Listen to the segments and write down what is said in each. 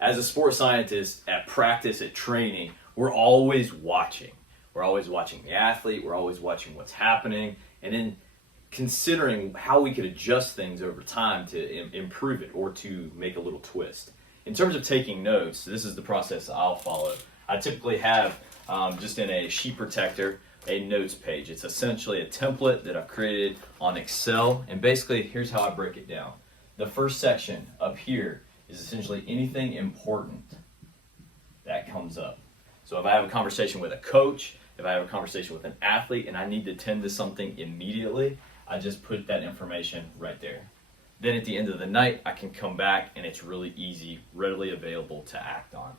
as a sports scientist at practice, at training, we're always watching. We're always watching the athlete, we're always watching what's happening, and then considering how we could adjust things over time to improve it or to make a little twist. In terms of taking notes, this is the process I'll follow. I typically have just in a sheet protector a notes page. It's essentially a template that I've created on Excel, and basically here's how I break it down. The first section up here is essentially anything important that comes up. So if I have a conversation with a coach, if I have a conversation with an athlete and I need to tend to something immediately, I just put that information right there. Then at the end of the night, I can come back and it's really easy, readily available to act on.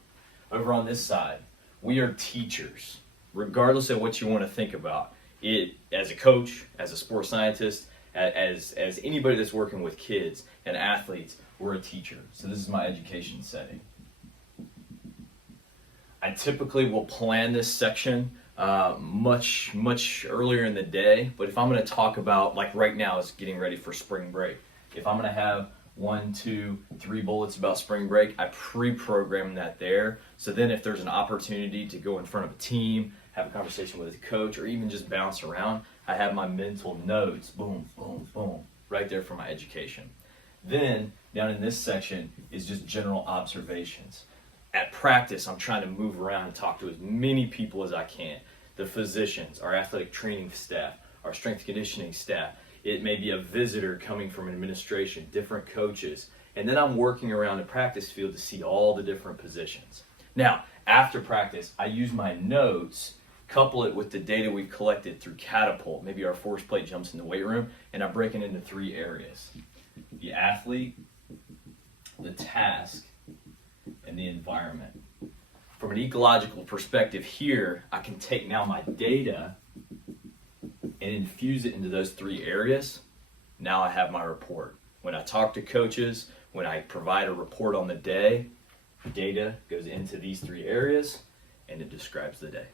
Over on this side, we are teachers, regardless of what you want to think about it. As a coach, as a sports scientist, as anybody that's working with kids and athletes, we're a teacher. So this is my education setting. I typically will plan this section much earlier in the day, but if I'm going to talk about, like right now is getting ready for spring break, if I'm going to have 1, 2, 3 bullets about spring break, I pre-program that there. So then if there's an opportunity to go in front of a team, have a conversation with a coach, or even just bounce around, I have my mental notes, boom, boom, boom, right there for my education. Then down in this section is just general observations. At practice, I'm trying to move around and talk to as many people as I can. The physicians, our athletic training staff, our strength conditioning staff. It may be a visitor coming from administration, different coaches. And then I'm working around the practice field to see all the different positions. Now, after practice, I use my notes, couple it with the data we've collected through Catapult, maybe our force plate jumps in the weight room, and I break it into 3 areas. The athlete, the task, and the environment. From an ecological perspective here, I can take now my data and infuse it into those 3 areas. Now I have my report. When I talk to coaches, when I provide a report on the day, data goes into these 3 areas and it describes the day.